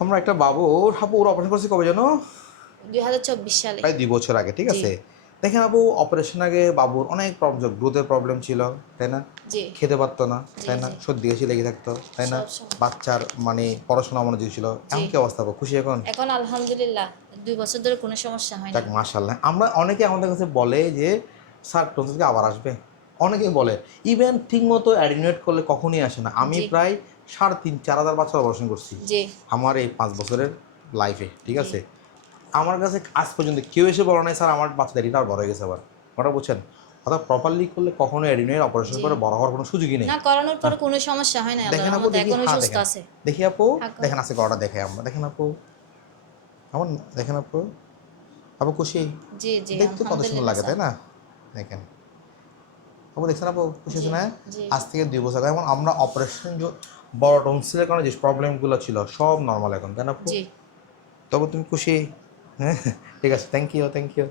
আমরা একটা বাবু ওর আপু ওর অপারেশন করছি কবে জানো? দুই হাজার চব্বিশ সালে। প্রায় দুই বছর আগে ঠিক আছে? দেখেন আপু অপারেশন আগে বাবুর অনেক প্রবলেম গ্রোথের প্রবলেম ছিল তাই না? জি। খেতে পারতো না তাই না। সর্দি কাশি লেগে থাকতো তাই না? বাচ্চার মানে পড়াশোনা মনোযোগ ছিল এমন কি অবস্থা? খুশি এখন? এখন আলহামদুলিল্লাহ দুই বছর ধরে কোনো সমস্যা হয় না। যাক মাশাল্লাহ আমরা অনেকে আমাদের কাছে বলে যে স্যার টনসিলকে আবার আসবে? অনেকে বলে ইভেন ঠিক মতো অ্যাডিনেট করলে কখনই আসে না। আমি প্রায় সাড়ে তিন চার হাজার বাচ্চা অপারেশন করছি। আমার এই পাঁচ বছরের লাইফে ঠিক আছে? আমার কাছে আজ পর্যন্ত কেউ এসে বলো নাই স্যার আমার বাচ্চা দেরিটা আর বড় হয়ে গেছে আবার। ওটা বলছেন অর্থাৎ প্রপারলি করলে কখনো অ্যাডিনেট অপারেশন করে বড় হওয়ার কোনো সুযোগই নেই। না করানোর পরে কোনো সমস্যা হয় না দেখেন আপু হ্যাঁ সুস্থ দেখেন। আছে। দেখি আপু হ্যাঁ, দেখেন আছে গড়া দেখে আমরা দেখেন আপু। আমার দেখেন আপু। আপু খুশি? জি জি দেখতে কত সুন্দর লাগে তাই না? দেখেন। আপু দেখছেন আপু? খুশি আছে না আজ থেকে দুই বছর আগে আমরা অপারেশন বড় টনসিলের কারণে যে প্রবলেমগুলো ছিল সব নর্মাল এখন তাই না আপু তবে তুমি খুশি? হ্যাঁ ঠিক আছে। Thank you thank you